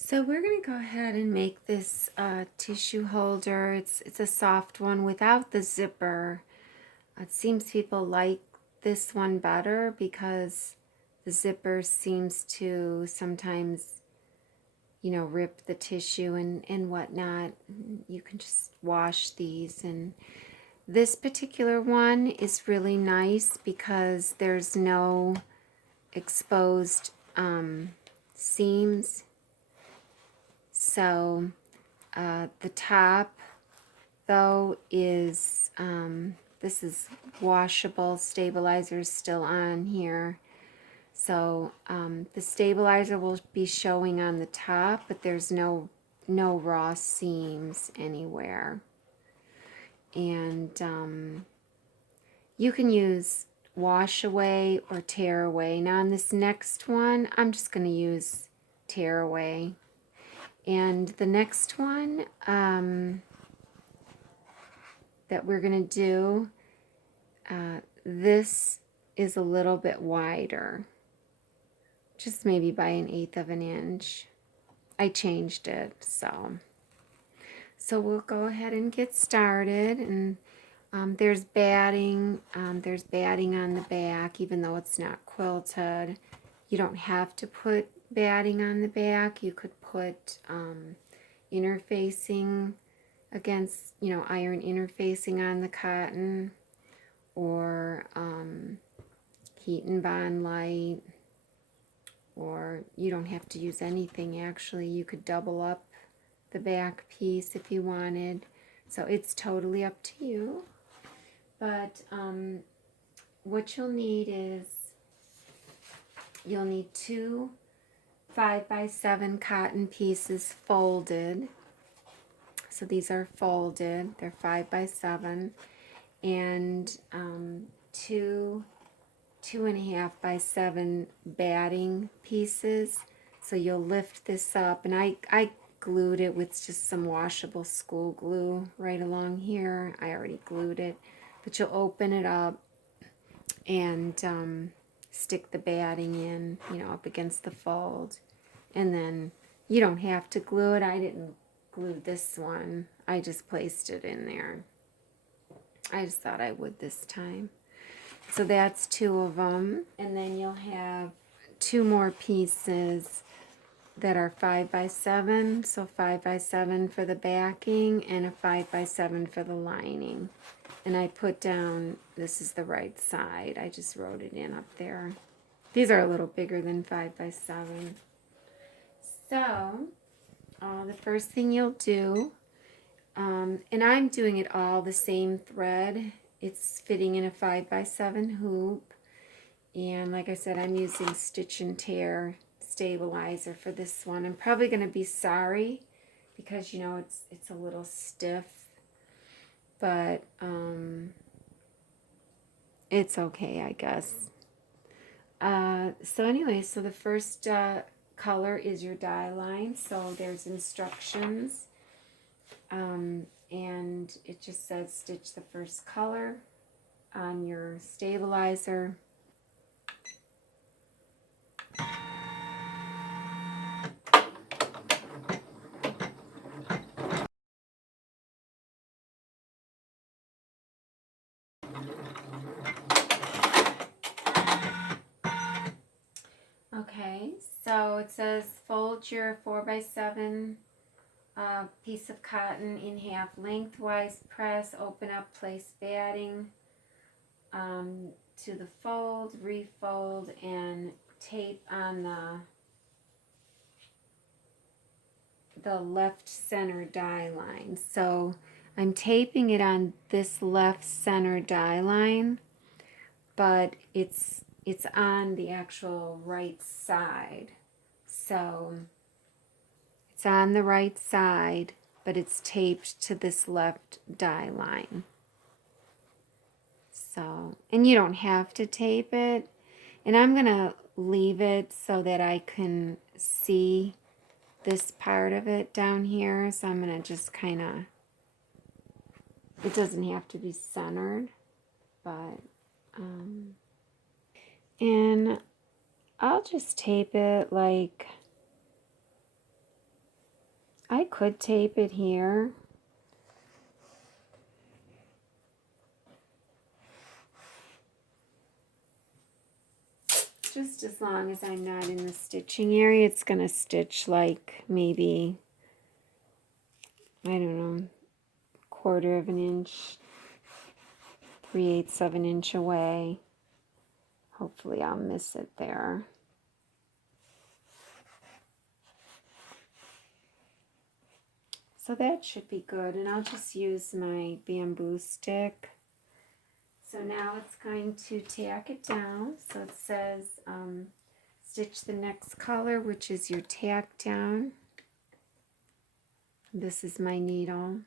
So we're going to go ahead and make this tissue holder. It's a soft one without the zipper. It seems people like this one better because the zipper seems to sometimes, rip the tissue and whatnot. You can just wash these. And this particular one is really nice because there's no exposed seams. So the top, though, is, this is washable. Stabilizer's still on here. So the stabilizer will be showing on the top, but there's no raw seams anywhere. And you can use wash away or tear away. Now on this next one, I'm just going to use tear away. And the next one that we're going to do, this is a little bit wider, just maybe by 1/8 of an inch. I changed it, so we'll go ahead and get started. And there's batting. There's batting on the back, even though it's not quilted. You don't have to put batting on the back. You could put interfacing against, iron interfacing on the cotton, or heat and bond light, or you don't have to use anything actually. You could double up the back piece if you wanted. So it's totally up to you. But what you'll need is, you'll need 2 5x7 cotton pieces folded. So these are folded. They're 5x7, and 2 2.5x7 batting pieces. So you'll lift this up, and I glued it with just some washable school glue right along here. I already glued it, but you'll open it up and stick the batting in, up against the fold. And then you don't have to glue it. I didn't glue this one. I just placed it in there. I just thought I would this time. So that's 2 of them. And then you'll have 2 more pieces that are 5x7. So 5x7 for the backing and a 5x7 for the lining. And I put down, this is the right side. I just wrote it in up there. These are a little bigger than 5x7. So the first thing you'll do, and I'm doing it all the same thread. It's fitting in a 5x7 hoop. And like I said, I'm using Stitch and Tear stabilizer for this one. I'm probably going to be sorry because, it's a little stiff. But it's okay, I guess. So anyway, so the first color is your die line. So there's instructions. And it just says stitch the first color on your stabilizer. Okay, so it says fold your 4x7 piece of cotton in half lengthwise, press, open up, place batting to the fold, refold, and tape on the left center die line. So I'm taping it on this left center die line, but it's on the actual right side. So it's on the right side, but it's taped to this left die line. So, and you don't have to tape it. And I'm going to leave it so that I can see this part of it down here. So I'm going to just kind of, it doesn't have to be centered, but, and I'll just tape it like I could tape it here. Just as long as I'm not in the stitching area, it's going to stitch like maybe, I don't know, 1/4 of an inch, 3/8 of an inch away. Hopefully I'll miss it there. So that should be good, and I'll just use my bamboo stick. So now it's going to tack it down. So it says stitch the next color, which is your tack down. This is my needle.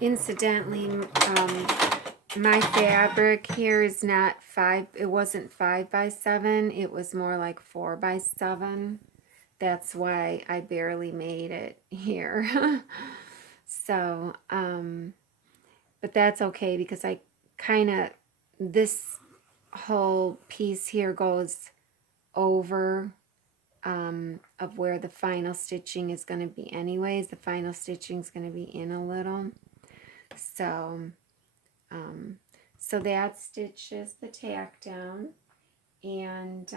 Incidentally, my fabric here is not 5, it wasn't 5 by 7, it was more like 4 by 7. That's why I barely made it here. So, but that's okay because I kind of, this whole piece here goes over of where the final stitching is going to be anyways. The final stitching is going to be in a little. So, so that stitches the tack down, and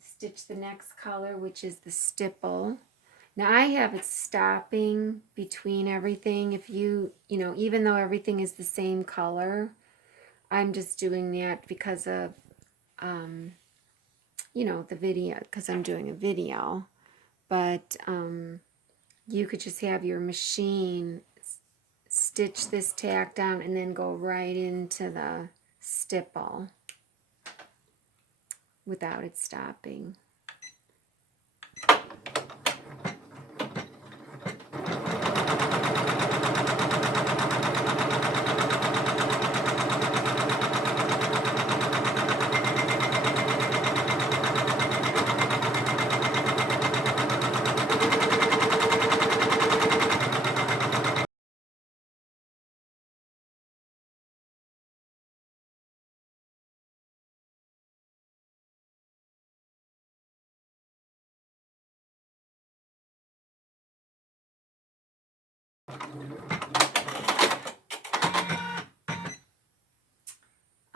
stitch the next color, which is the stipple. Now I have it stopping between everything. If you know, even though everything is the same color, I'm just doing that because of, you know, the video, because I'm doing a video. But you could just have your machine stitch this tack down and then go right into the stipple without it stopping.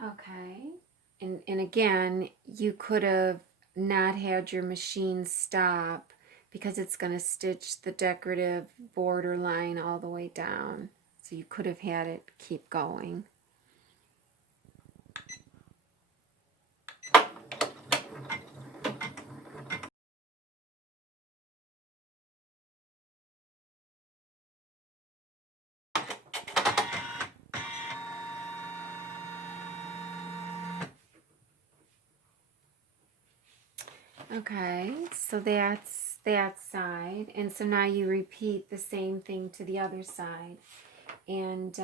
Okay, and again, you could have not had your machine stop because it's going to stitch the decorative border line all the way down. So you could have had it keep going. Okay, so that's that side, and so now you repeat the same thing to the other side, and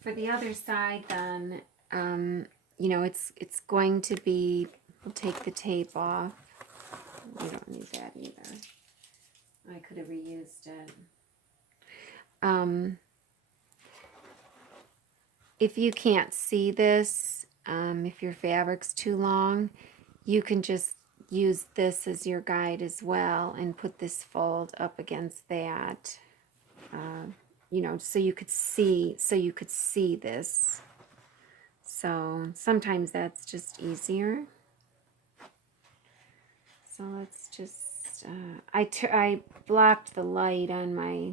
for the other side, then you know, it's going to be. We'll take the tape off. We don't need that either. I could have reused it. If you can't see this, if your fabric's too long, you can just use this as your guide as well and put this fold up against that, you know, so you could see this. So sometimes that's just easier. So let's just, I blocked the light on my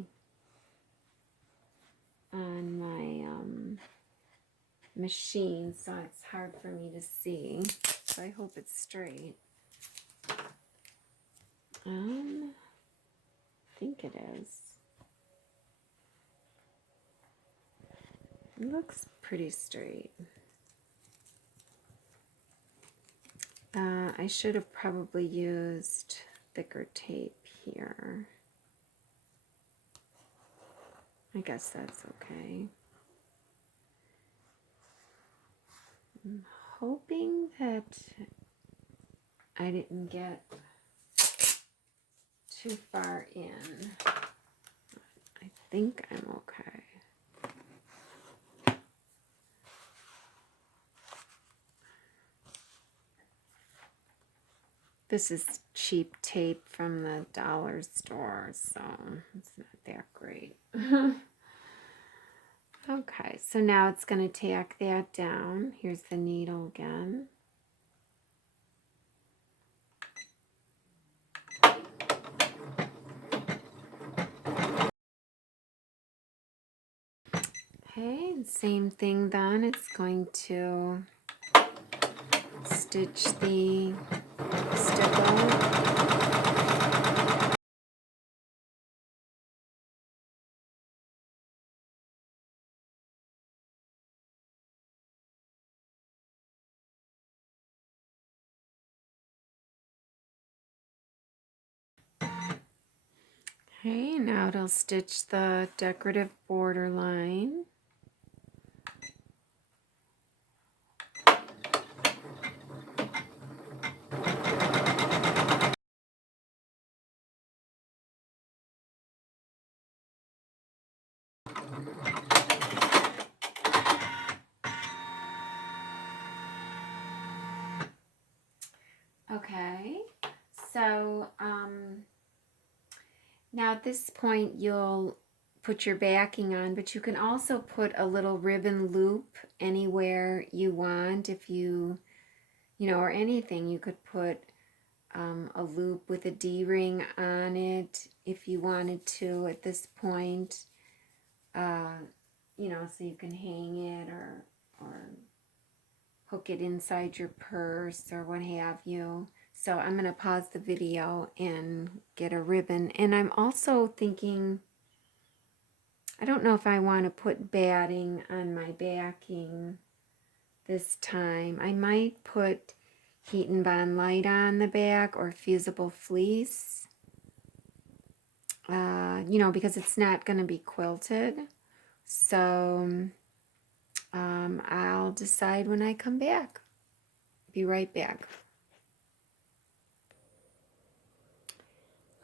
machine, so it's hard for me to see. So I hope it's straight. I think it is. It looks pretty straight. I should have probably used thicker tape here. I guess that's okay. I'm hoping that I didn't get too far in. I think I'm okay. This is cheap tape from the dollar store, so it's not that great. Okay, so now it's going to tack that down. Here's the needle again. Okay, same thing then. It's going to stitch the stipple. Okay, now it'll stitch the decorative border line. Okay, so now at this point you'll put your backing on, but you can also put a little ribbon loop anywhere you want. If you know, or anything, you could put a loop with a D-ring on it if you wanted to at this point, you know, so you can hang it or hook it inside your purse or what have you. So I'm going to pause the video and get a ribbon. And I'm also thinking, I don't know if I want to put batting on my backing this time. I might put Heat and Bond Light on the back or fusible fleece, you know, because it's not going to be quilted. So I'll decide when I come back. Be right back.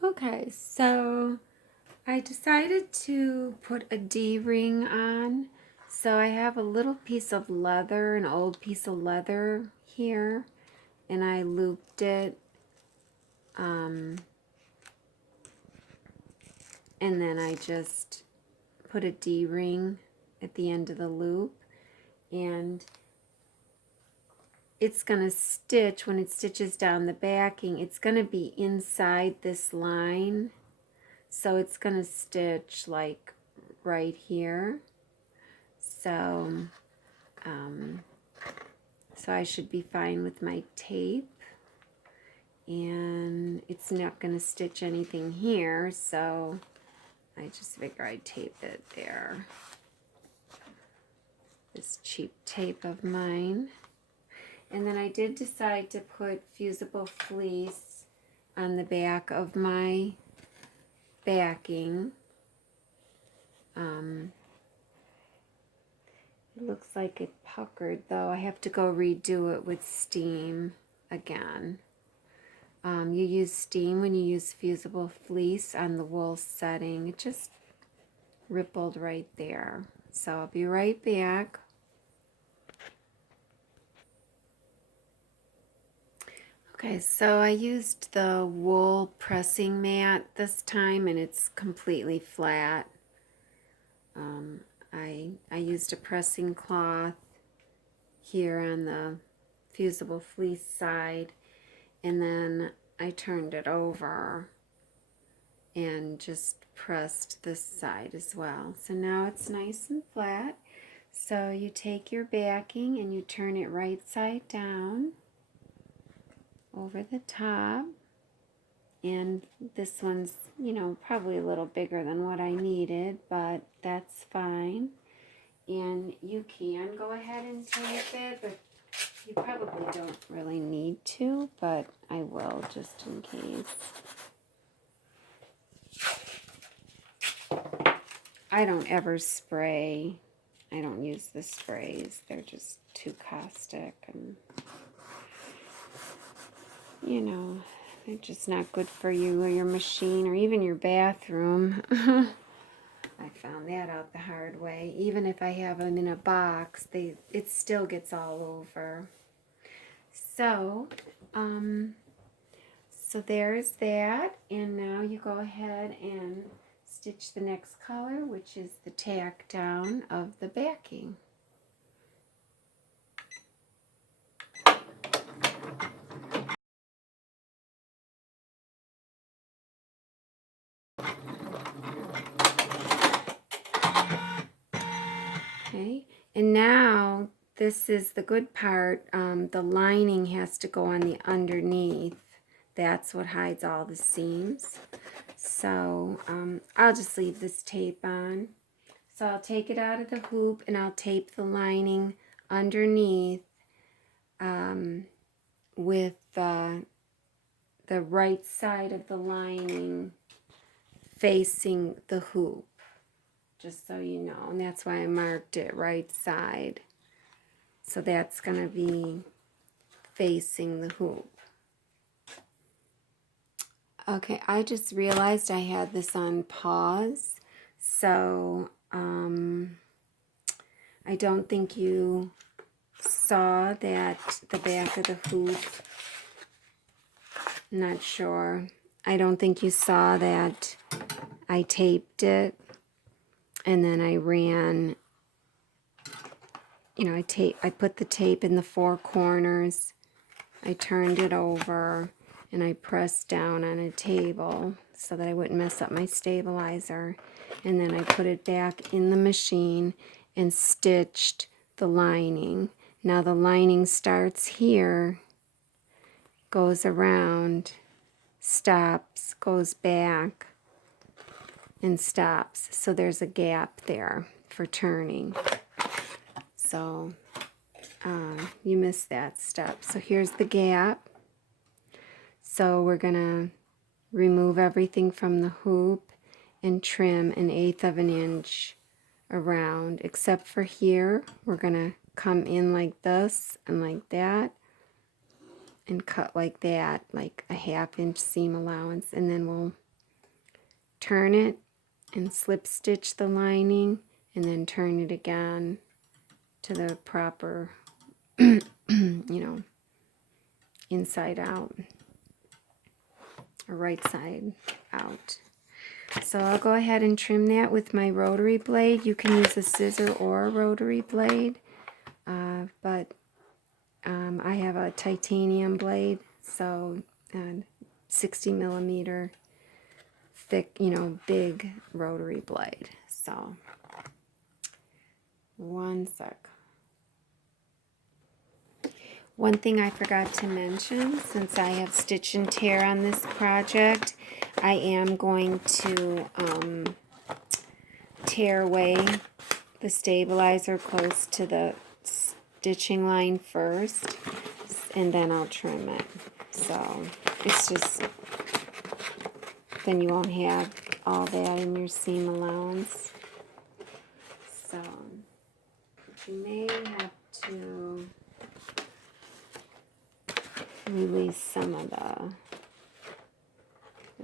Okay, so I decided to put a D-ring on. So I have a little piece of leather, an old piece of leather here, and I looped it. And then I just put a D-ring at the end of the loop, and it's going to stitch, when it stitches down the backing, it's going to be inside this line. So it's going to stitch like right here. So, so I should be fine with my tape. And it's not going to stitch anything here, so I just figure I'd tape it there. This cheap tape of mine. And then I did decide to put fusible fleece on the back of my backing. It looks like it puckered though. I have to go redo it with steam again. You use steam when you use fusible fleece on the wool setting. It just rippled right there. So I'll be right back. Okay, so I used the wool pressing mat this time, and it's completely flat. I used a pressing cloth here on the fusible fleece side, and then I turned it over and just pressed this side as well. So now it's nice and flat. So you take your backing and you turn it right side down over the top, and this one's, you know, probably a little bigger than what I needed, but that's fine. And you can go ahead and tape it, but you probably don't really need to, but I will just in case. I don't ever spray. I don't use the sprays. They're just too caustic and, you know, they're just not good for you or your machine or even your bathroom. I found that out the hard way. Even if I have them in a box, it still gets all over. So, so there's that. And now you go ahead and stitch the next color, which is the tack down of the backing. Okay, and now this is the good part. The lining has to go on the underneath. That's what hides all the seams. So I'll just leave this tape on. So I'll take it out of the hoop and I'll tape the lining underneath with the right side of the lining facing the hoop. Just so you know, and that's why I marked it right side. So that's going to be facing the hoop. Okay, I just realized I had this on pause, so I don't think you saw that the back of the hoop. Not sure. I don't think you saw that I taped it and then I ran, you know, I put the tape in the four corners. I turned it over and I pressed down on a table so that I wouldn't mess up my stabilizer. And then I put it back in the machine and stitched the lining. Now the lining starts here, goes around, stops, goes back, and stops. So there's a gap there for turning. So you missed that step. So here's the gap. So we're going to remove everything from the hoop and trim 1/8 of an inch around, except for here. We're going to come in like this and like that and cut like that, like a 1/2 inch seam allowance, and then we'll turn it and slip stitch the lining and then turn it again to the proper you know, inside out or right side out. So I'll go ahead and trim that with my rotary blade. You can use a scissor or a rotary blade, but I have a titanium blade, so 60 millimeter thick, you know, big rotary blade. So one sec. One thing I forgot to mention, since I have stitch and tear on this project, I am going to tear away the stabilizer close to the stitching line first, and then I'll trim it. So it's just, then you won't have all that in your seam allowance. So you may have to release some of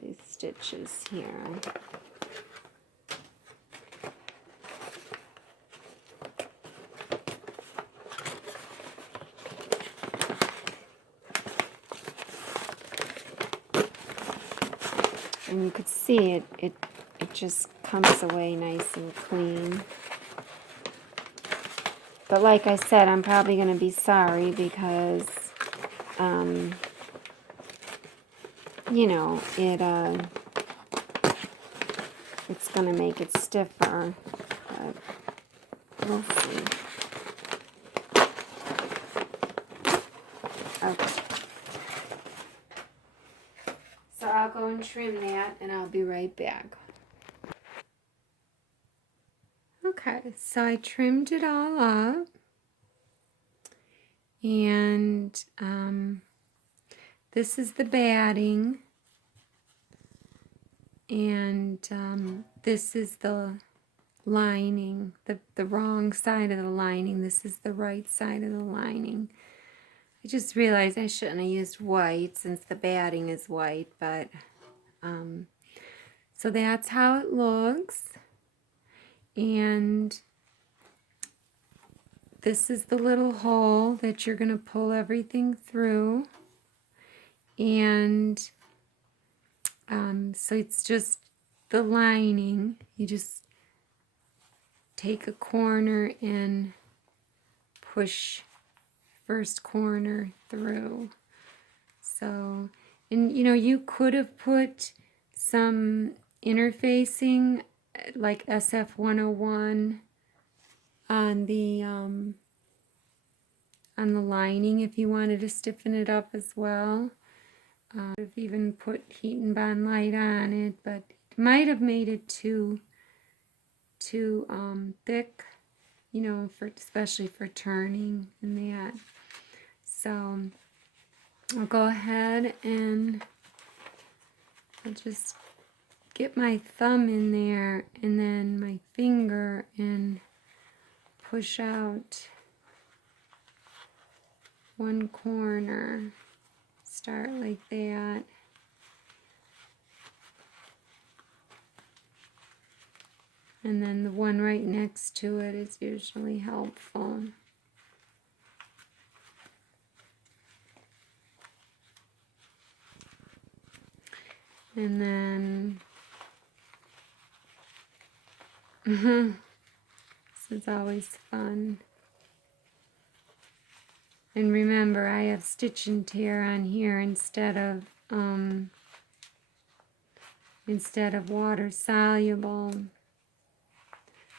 these stitches here. And you could see it just comes away nice and clean. But like I said, I'm probably going to be sorry because you know, it's going to make it stiffer, but we'll see. Okay. So I'll go and trim that, and I'll be right back. Okay, so I trimmed it all up, and this is the batting, and this is the lining, the wrong side of the lining. This is the right side of the lining. I just realized I shouldn't have used white since the batting is white, but so that's how it looks. And this is the little hole that you're going to pull everything through. And so it's just the lining. You just take a corner and push first corner through. So, and you know, you could have put some interfacing like SF101 on the lining if you wanted to stiffen it up as well. I've even put heat and bond light on it, but it might have made it too thick, you know, for especially for turning and that. So I'll go ahead and I'll just get my thumb in there and then my finger and push out one corner. Start like that. And then the one right next to it is usually helpful. And then this is always fun. And remember, I have stitch and tear on here instead of water soluble.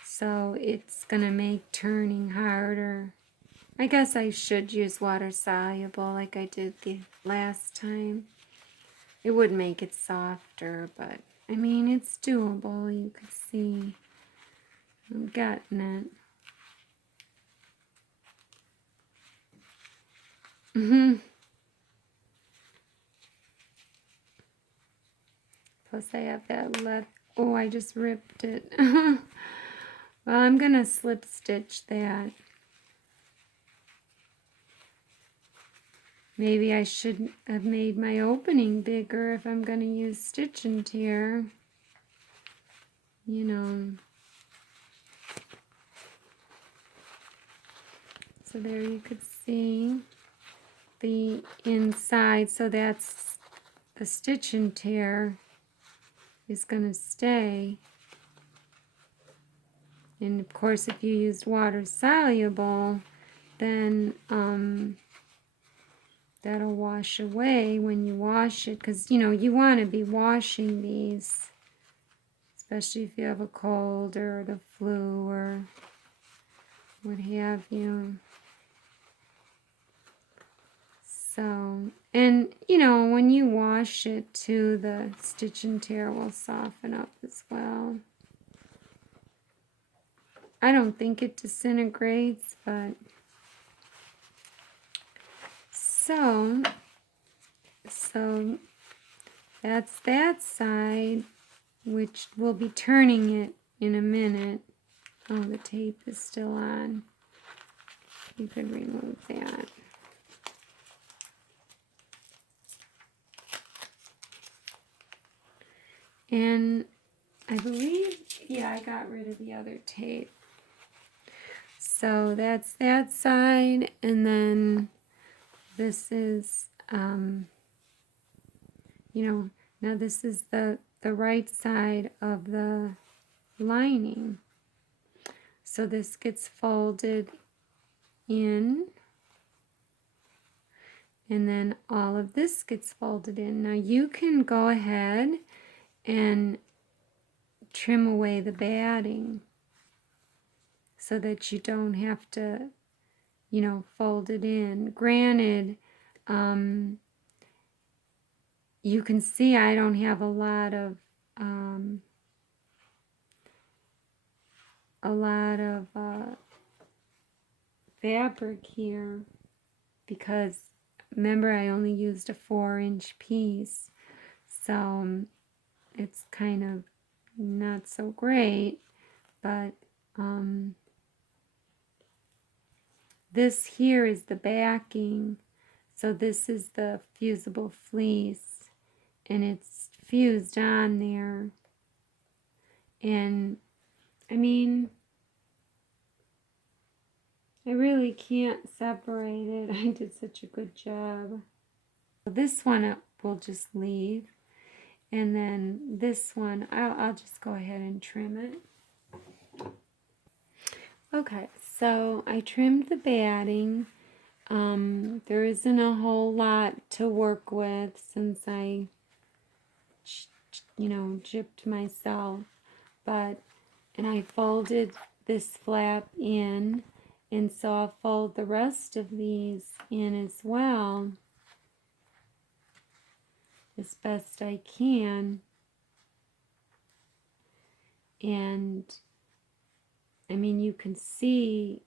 So it's gonna make turning harder. I guess I should use water soluble like I did the last time. It would make it softer, but I mean, it's doable. You could see I'm getting it. Plus I have that left. Oh, I just ripped it. Well, I'm gonna slip stitch that. Maybe I should have made my opening bigger if I'm gonna use stitch and tear. You know. So there you could see the inside. So that's the stitch and tear is going to stay. And of course, if you used water soluble, then that'll wash away when you wash it, because you know you want to be washing these, especially if you have a cold or the flu or what have you. So, and you know, when you wash it too, the stitch and tear will soften up as well. I don't think it disintegrates, but so that's that side, which we'll be turning it in a minute. Oh, the tape is still on. You could remove that. And I believe, yeah, I got rid of the other tape. So that's that side, and then this is, you know, now this is the right side of the lining. So this gets folded in, and then all of this gets folded in. Now you can go ahead and trim away the batting so that you don't have to, you know, fold it in. Granted, you can see I don't have a lot of fabric here, because remember I only used a 4-inch piece, so it's kind of not so great, But this here is the backing. So this is the fusible fleece, and it's fused on there. And I mean, I really can't separate it. I did such a good job. This one we'll just leave. And then this one, I'll just go ahead and trim it. Okay, so I trimmed the batting. There isn't a whole lot to work with since I, gypped myself. And I folded this flap in, and so I'll fold the rest of these in as well, as best I can. And I mean, you can see,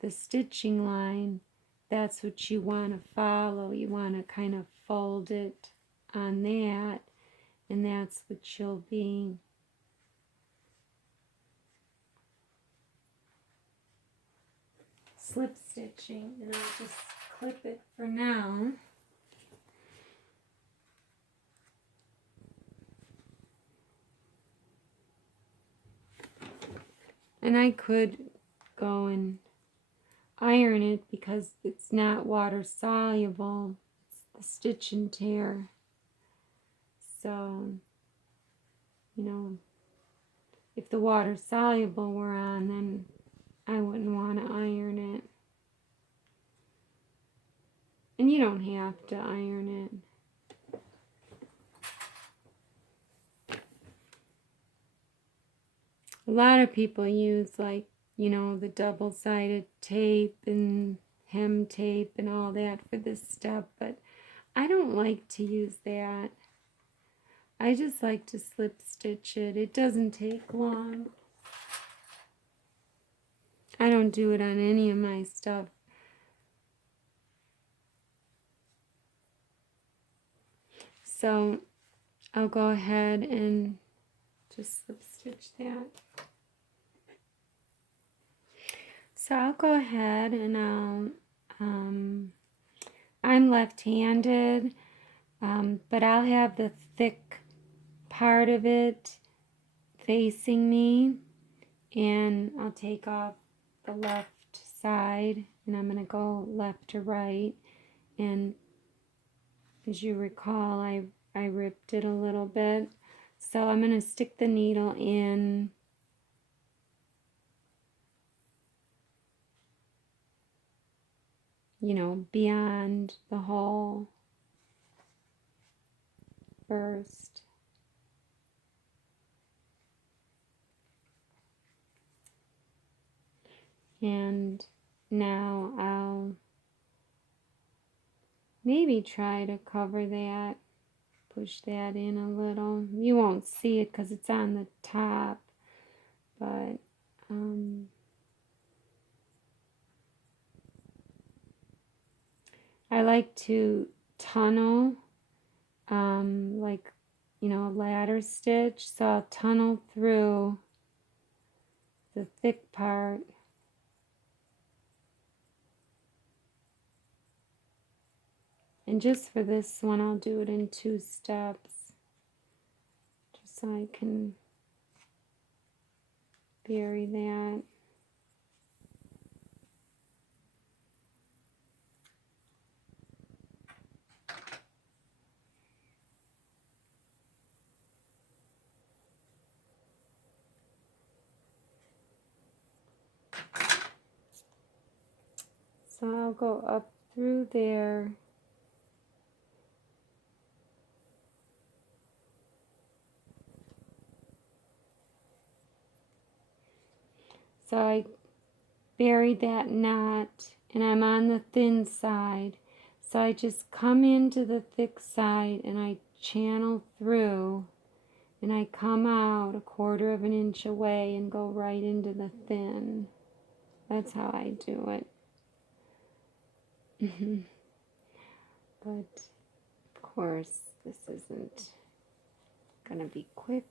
the stitching line. That's what you want to follow. You want to kind of fold it on that, and that's what you'll be slip stitching. And I'll just clip it for now. And I could go and iron it because it's not water soluble. It's the stitch and tear. So, if the water soluble were on, then I wouldn't want to iron it. And you don't have to iron it. A lot of people use the double-sided tape and hem tape and all that for this step, but I don't like to use that. I just like to slip stitch it. It doesn't take long. I don't do it on any of my stuff. So I'll go ahead and just slip stitch that. So I'll go ahead and I'm left-handed, but I'll have the thick part of it facing me, and I'll take off the left side, and I'm going to go left to right. And as you recall, I ripped it a little bit, so I'm going to stick the needle in beyond the hole first. And now I'll maybe try to cover that, push that in a little. You won't see it because it's on the top, but I like to tunnel, a ladder stitch. So I'll tunnel through the thick part. And just for this one, I'll do it in 2 steps, just so I can bury that. So I'll go up through there. So I buried that knot, and I'm on the thin side. So I just come into the thick side and I channel through, and I come out 1/4 of an inch away and go right into the thin. That's how I do it. But of course this isn't gonna be quick.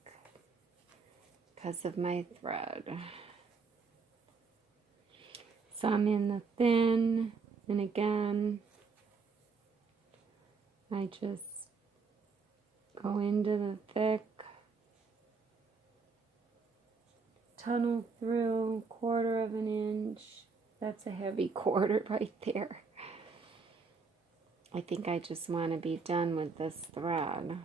because of my thread. So I'm in the thin, and again, I just go into the thick, tunnel through 1/4 of an inch. That's a heavy quarter right there. I think I just want to be done with this thread.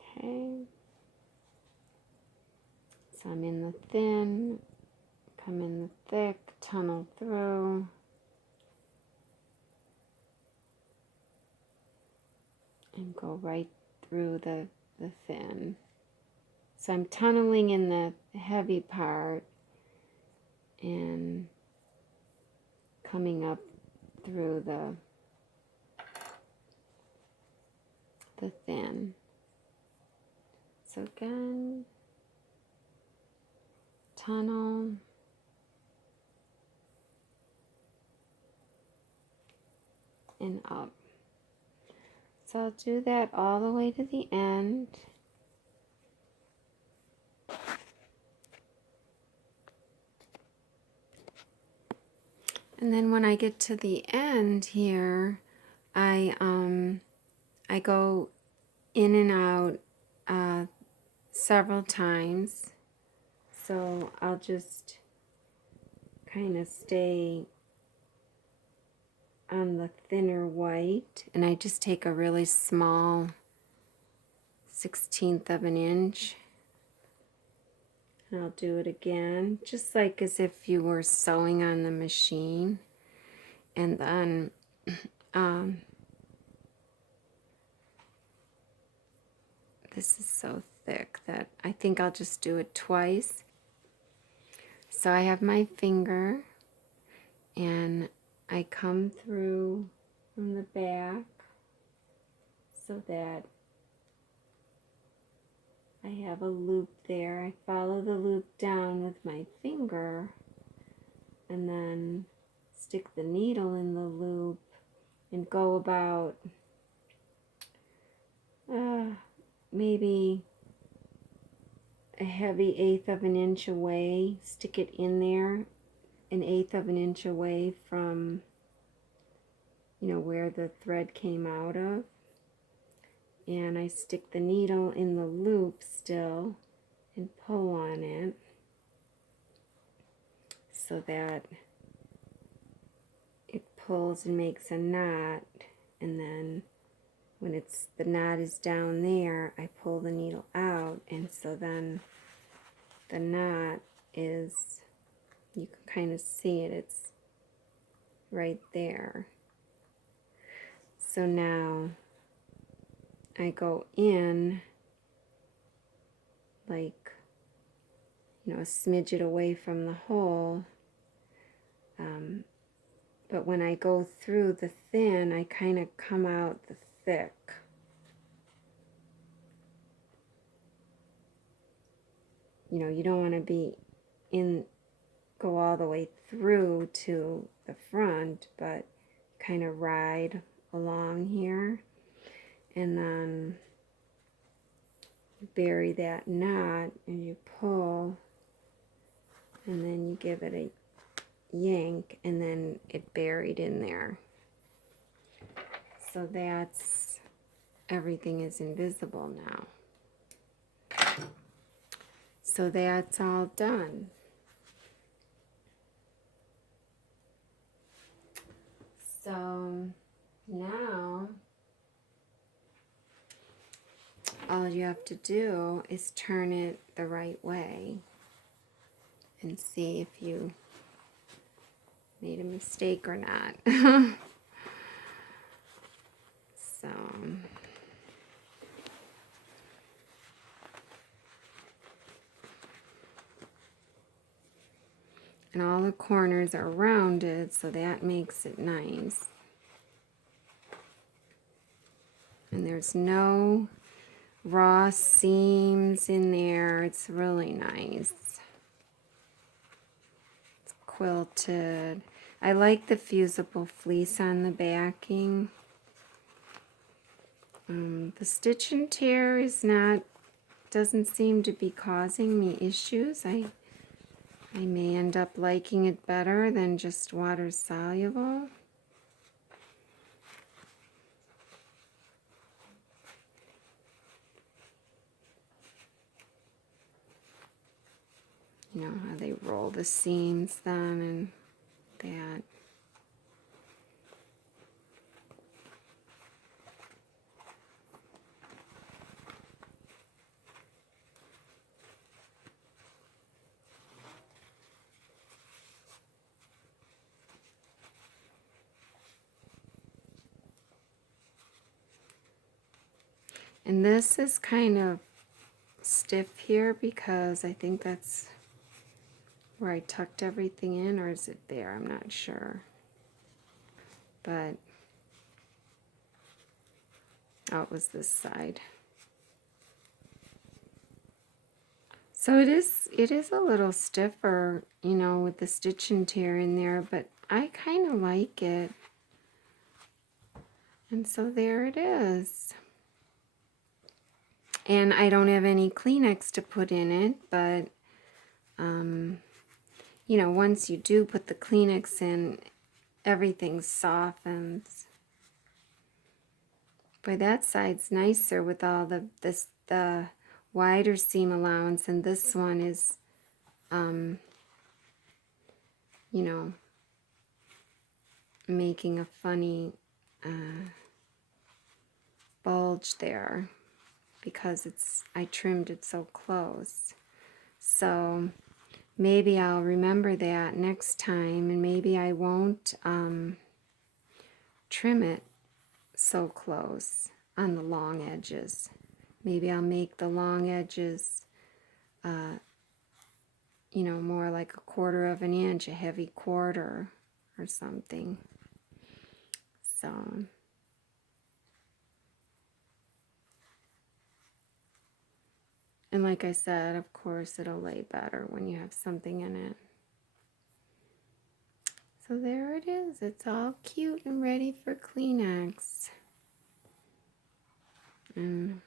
Okay. So I'm in the thin, come in the thick, tunnel through. And go right through the thin. So I'm tunneling in the heavy part and coming up through the thin. So again, tunnel, and up. So I'll do that all the way to the end. And then when I get to the end here, I go in and out several times. So I'll just kind of stay on the thinner white, and I just take a really small 1/16 of an inch, and I'll do it again, just like as if you were sewing on the machine. And then this is so thick that I think I'll just do it twice. So I have my finger, and I come through from the back so that I have a loop there. I follow the loop down with my finger and then stick the needle in the loop and go about maybe a heavy 1/8 of an inch away. Stick it in there, an 1/8 of an inch away from, where the thread came out of. And I stick the needle in the loop still and pull on it so that it pulls and makes a knot. And then when the knot is down there, I pull the needle out, and so then the knot is, you can kind of see it, it's right there. So now I go in like, a smidget away from the hole, but when I go through the thin, I kind of come out the thick. You don't want to go all the way through to the front, but kind of ride along here, and then bury that knot, and you pull, and then you give it a yank, and then it buried in there. So that's, everything is invisible now. So that's all done. So now all you have to do is turn it the right way and see if you made a mistake or not. So and all the corners are rounded, so that makes it nice. And there's no raw seams in there. It's really nice. It's quilted. I like the fusible fleece on the backing. The stitch and tear is not, doesn't seem to be causing me issues. I may end up liking it better than just water soluble. You know how they roll the seams then and that. And this is kind of stiff here because I think that's where I tucked everything in, or is it there? I'm not sure. But, oh, it was this side. So it is a little stiffer, you know, with the stitch and tear in there, but I kind of like it. And so there it is. And I don't have any Kleenex to put in it, but, you know, once you do put the Kleenex in, everything softens. But that side's nicer with all the wider seam allowance, and this one is, you know, making a funny bulge there because I trimmed it so close. So maybe I'll remember that next time, and maybe I won't trim it so close on the long edges. Maybe I'll make the long edges, you know, more like 1/4 of an inch, a heavy quarter or something. So, and like I said, of course, it'll lay better when you have something in it. So there it is. It's all cute and ready for Kleenex. And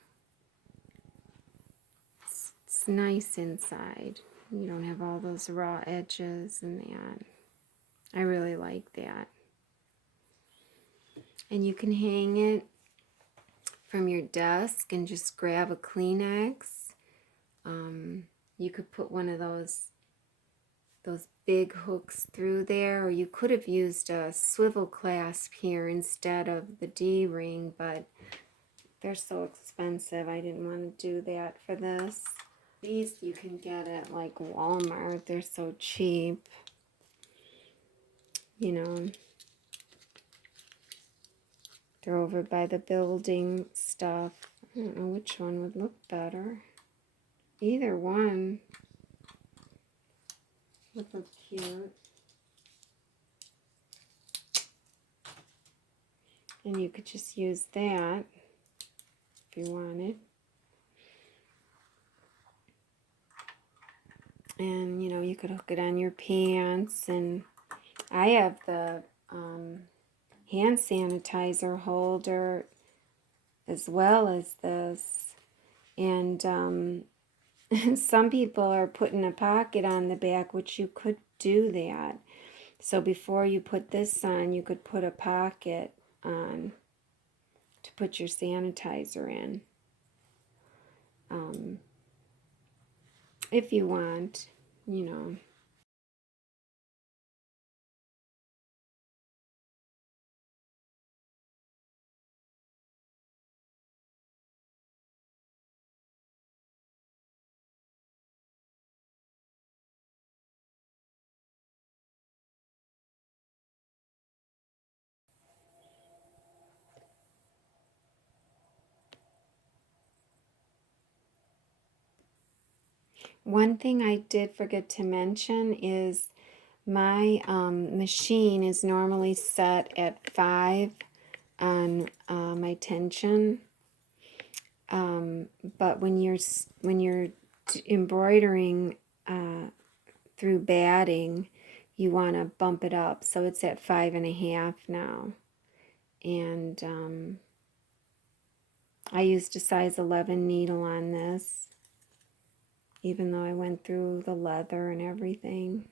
it's nice inside. You don't have all those raw edges and that. I really like that. And you can hang it from your desk and just grab a Kleenex. You could put one of those big hooks through there, or you could have used a swivel clasp here instead of the D-ring, but they're so expensive. I didn't want to do that for this. These you can get at like Walmart. They're so cheap. You know, they're over by the building stuff. I don't know which one would look better. Either one would look cute. And you could just use that if you wanted. And, you know, you could hook it on your pants. And I have the hand sanitizer holder as well as this. And some people are putting a pocket on the back, which you could do that. So before you put this on, you could put a pocket on to put your sanitizer in. If you want, you know. One thing I did forget to mention is my machine is normally set at 5 on my tension, but when you're embroidering through batting, you want to bump it up, so it's at 5.5 now. And I used a size 11 needle on this, even though I went through the leather and everything.